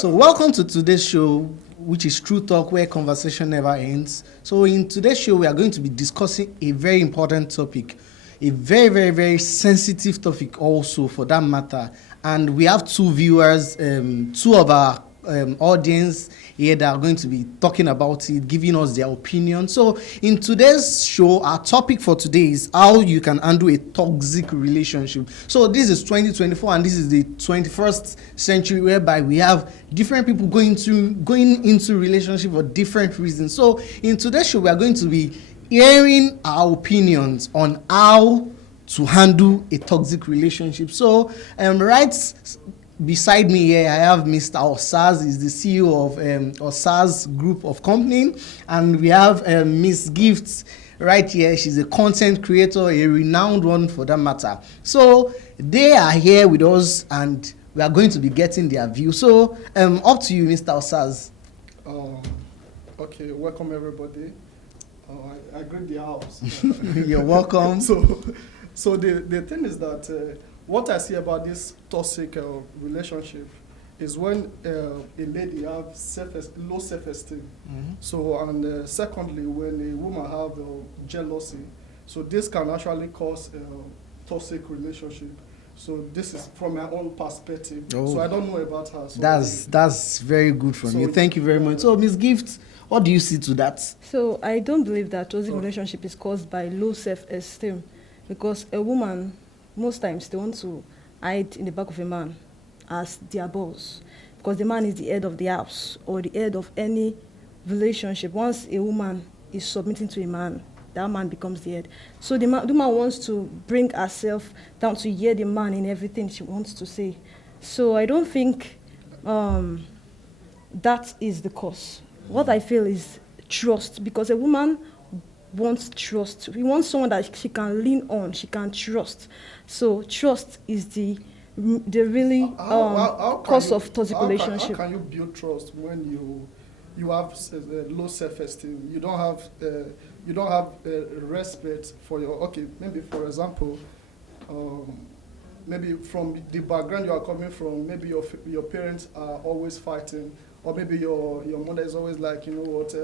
So welcome to today's show, which is True Talk, where conversation never ends. So in today's show, we are going to be discussing a very important topic, a very, very, very sensitive topic also for that matter. And we have two viewers, two of our audience here that are going to be talking about it, giving us their opinion. So in today's show, our topic for today is how you can handle a toxic relationship. So this is 2024 and this is the 21st century, whereby we have different people going into relationship for different reasons. So in today's show, we are going to be hearing our opinions on how to handle a toxic relationship. So right beside me here, I have Mr. Osaz, is the CEO of Osaz Group of Company, and we have Miss Gift right here. She's a content creator, a renowned one for that matter. So they are here with us, and we are going to be getting their view. So up to you, Mr. Osaz. Okay, welcome everybody. I greet the house. You're welcome. So the thing is that what I see about this toxic relationship is when a lady has low self-esteem. Mm-hmm. So, and secondly, when a woman have jealousy, so this can actually cause a toxic relationship. So this is from my own perspective. Oh. So I don't know about her. So that's very good from you. Thank you very much. So Ms. Gift, what do you see to that? So I don't believe that toxic relationship is caused by low self-esteem, because a woman, most times they want to hide in the back of a man as their boss, because the man is the head of the house or the head of any relationship. Once a woman is submitting to a man, that man becomes the head. So the woman wants to bring herself down to hear the man in everything she wants to say. So I don't think that is the cause. What I feel is trust, because a woman wants trust. We want someone that she can lean on, she can trust. So trust is the really cause of toxic relationship. How can you build trust when you have low self-esteem? You don't have respect for your, okay, maybe for example, maybe from the background you are coming from, maybe your parents are always fighting, or maybe your mother is always like, you know what,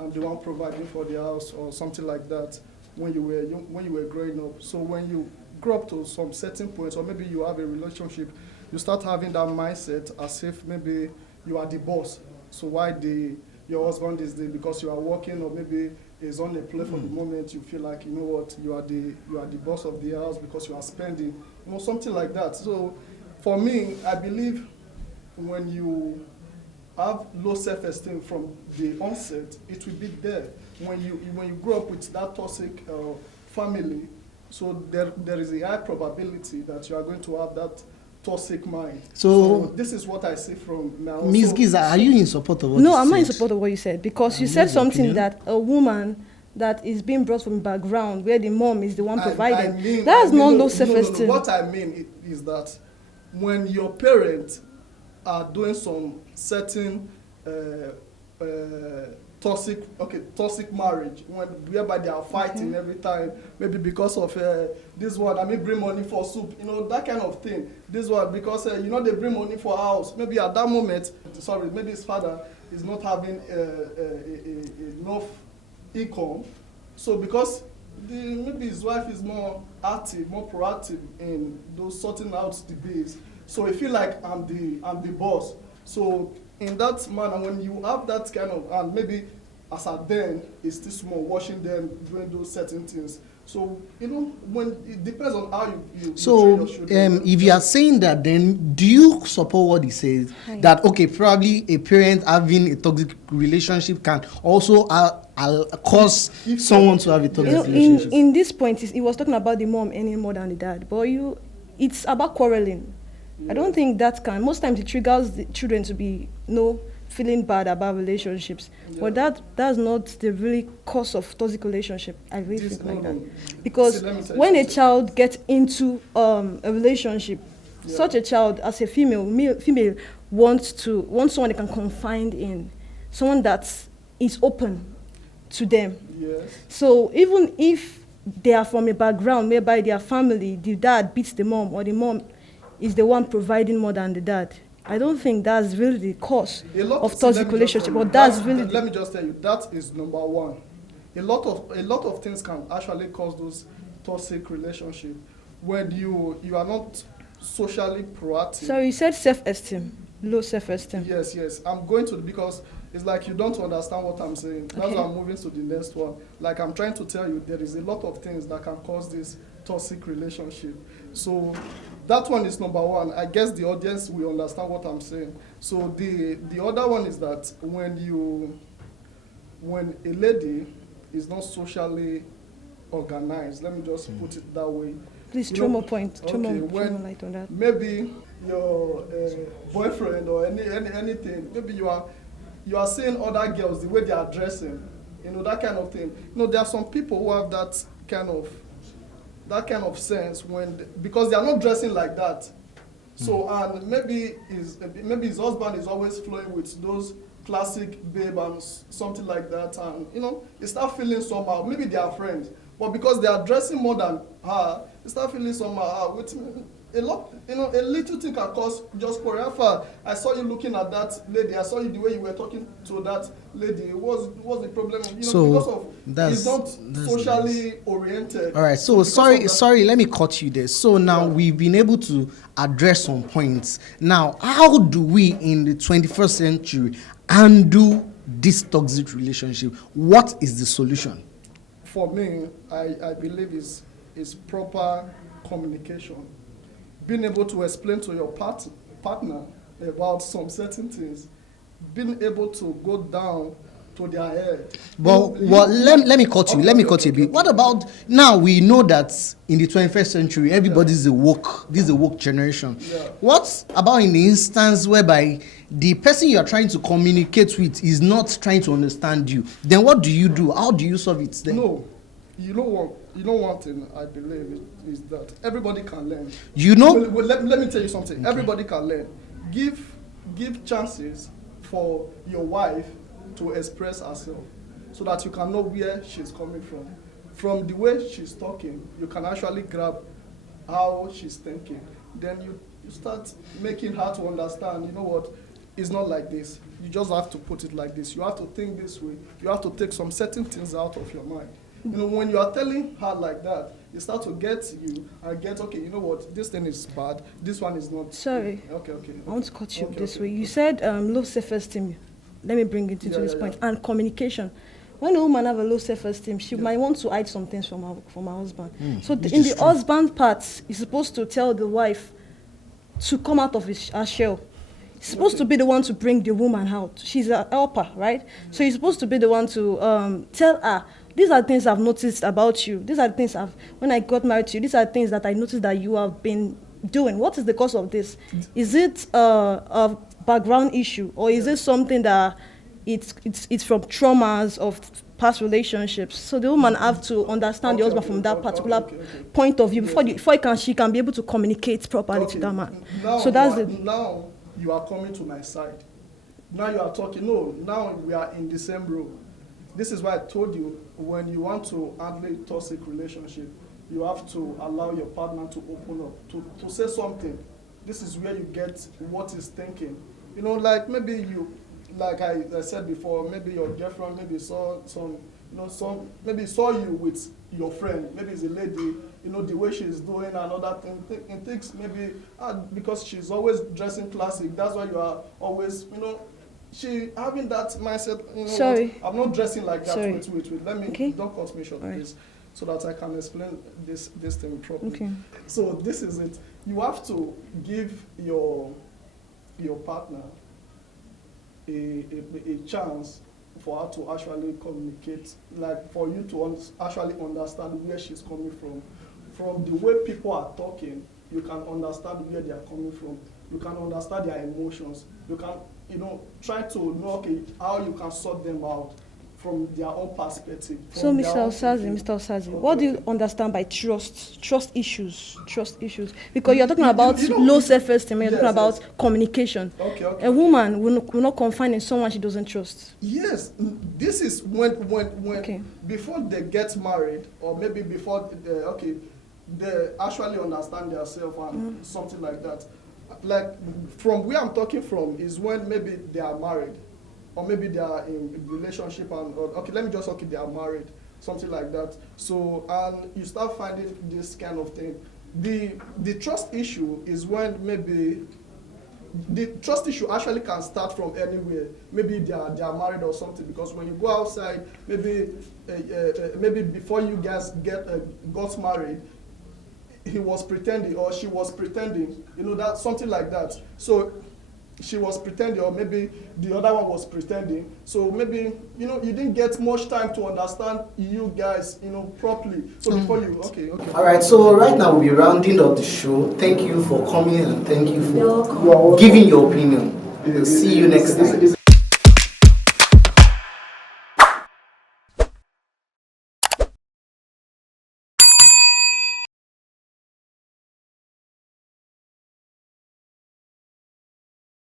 I'm the one providing for the house, or something like that when you were growing up. So when you grow up to some certain points, or maybe you have a relationship, you start having that mindset as if maybe you are the boss. So why your husband is there because you are working, or maybe is on a play for the moment, you feel like, you know what, you are the boss of the house because you are spending, you know, something like that. So for me, I believe when you have low self-esteem from the onset, it will be there. When you grow up with that toxic family, so there is a high probability that you are going to have that toxic mind. So this is what I see from now. Ms. Giza, are you in support of what you said? No, I'm not in support of what you said, because you said something that a woman that is being brought from a background where the mom is the one providing. That's not low self-esteem. What I mean is that when your parents are doing some certain toxic marriage, whereby they are fighting every time, maybe because of this one, I mean, bring money for soup, you know, that kind of thing. This one, because, you know, they bring money for house. Maybe at that moment, maybe his father is not having enough income. So because maybe his wife is more active, more proactive in those sorting out the bills. So I feel like I'm the boss. So in that manner, when you have that kind of, and maybe as a then it's still small, watching them doing those certain things. So, you know, when it depends on how you so train your children. if you are saying that, then do you support what he says? Hi. That, okay, probably a parent having a toxic relationship can also cause someone to have a toxic relationship? In this point, he was talking about the mom earning more than the dad, but it's about quarreling. Yeah. I don't think that can. Most times it triggers the children to be feeling bad about relationships. Yeah. But that's not the really cause of toxic relationship. I really think like that. Because when a child gets into a relationship, such a child as a female wants someone they can confide in, someone that is open to them. Yes. So even if they are from a background whereby their family, the dad beats the mom, or the mom is the one providing more than the dad, I don't think that's really the cause A lot of see, toxic let me just relationship. tell you, But that's that- really let me just tell you, that is number one. A lot of things can actually cause those toxic relationship when you are not socially proactive. so you said self-esteem, low self-esteem. Yes. I'm going to, because it's like you don't understand what I'm saying. That's Okay. why I'm moving to the next one. Like I'm trying to tell you, there is a lot of things that can cause this toxic relationship. So that one is number one. I guess the audience will understand what I'm saying. So the other one is that when a lady is not socially organized, let me just put it that way. Please, You throw know, more point. Throw okay, more when light on that. maybe your boyfriend or anything, maybe you are seeing other girls the way they are dressing, that kind of thing. There are some people who have that kind of sense because they are not dressing like that. So and maybe his husband is always flowing with those classic babe and something like that, and he start feeling somehow. Maybe they are friends, but because they are dressing more than her, he start feeling somehow. A little thing can cause just choreographer. I saw you looking at that lady. I saw you the way you were talking to that lady. What's the problem? So because of he's not that's socially nice. oriented. All right, so Because of that- sorry, let me cut you there. So now Yeah. we've been able to address some points. Now, how do we in the 21st century undo this toxic relationship? What is the solution? For me, I believe is proper communication. Being able to explain to your partner about some certain things, being able to go down to their head. Well, let me cut you. Let me cut you a bit. What about now? We know that in the 21st century, everybody's a woke. This is a woke generation. Yeah. What about in the instance whereby the person you are trying to communicate with is not trying to understand you? Then what do you do? How do you solve it then? No, one thing I believe is that everybody can learn. Well, let me tell you something. Okay. Everybody can learn. Give chances for your wife to express herself, so that you can know where she's coming from. From the way she's talking, you can actually grab how she's thinking. Then you start making her to understand, it's not like this. You just have to put it like this. You have to think this way. You have to take some certain things out of your mind. When you are telling her like that, you start to get okay, this thing is bad, this one is not. Sorry. Okay. I want to cut you this way. Okay. You said low self-esteem. Let me bring it into this point. And communication. When a woman have a low self-esteem, she might want to hide some things from her husband. So in the husband part, he's supposed to tell the wife to come out of her shell. He's supposed to be the one to bring the woman out. She's a helper, right? So he's supposed to be the one to tell her, these are things I've noticed about you. These are things when I got married to you, these are things that I noticed that you have been doing. What is the cause of this? Is it a background issue, or is it something that it's from traumas of past relationships? So the woman have to understand the husband from that particular point of view before she can be able to communicate properly to that man. So that's it. Now you are coming to my side. Now you are talking. No, now we are in the same room. This is why I told you, when you want to handle a toxic relationship, you have to allow your partner to open up, to say something. This is where you get what he's thinking. Like maybe like I said before, maybe your girlfriend maybe saw maybe saw you with your friend. Maybe it's a lady, the way she's doing and other thing. It thinks maybe because she's always dressing classic, that's why you are always, she having that mindset. Sorry. I'm not dressing like that. Sorry. Wait. Let me don't cut me short, please, so that I can explain this thing properly. Okay. So this is it. You have to give your partner a chance for her to actually communicate, like for you to actually understand where she's coming from. From the way people are talking, you can understand where they are coming from. You can understand their emotions. You can, try to know how you can sort them out from their own perspective. So, Mr. Osazi, what do you understand by trust issues? Because you're talking about low self-esteem, you're talking about communication. Okay. A woman will not confide in someone she doesn't trust. Yes, this is when before they get married, or maybe before they actually understand themselves and something like that. like from where I'm talking from is when maybe they are married, or maybe they are in relationship and or, okay, let me just okay, they are married, something like that. So and you start finding this kind of thing. The trust issue is when maybe the trust issue actually can start from anywhere. Maybe they are married or something, because when you go outside, maybe before you guys got married, he was pretending or she was pretending, that something like that. So she was pretending, or maybe the other one was pretending. So maybe you didn't get much time to understand you guys, properly. So before you, okay. All right. So right now we'll be rounding up the show. Thank you for coming and thank you for You're welcome. giving your opinion. We'll see you next time.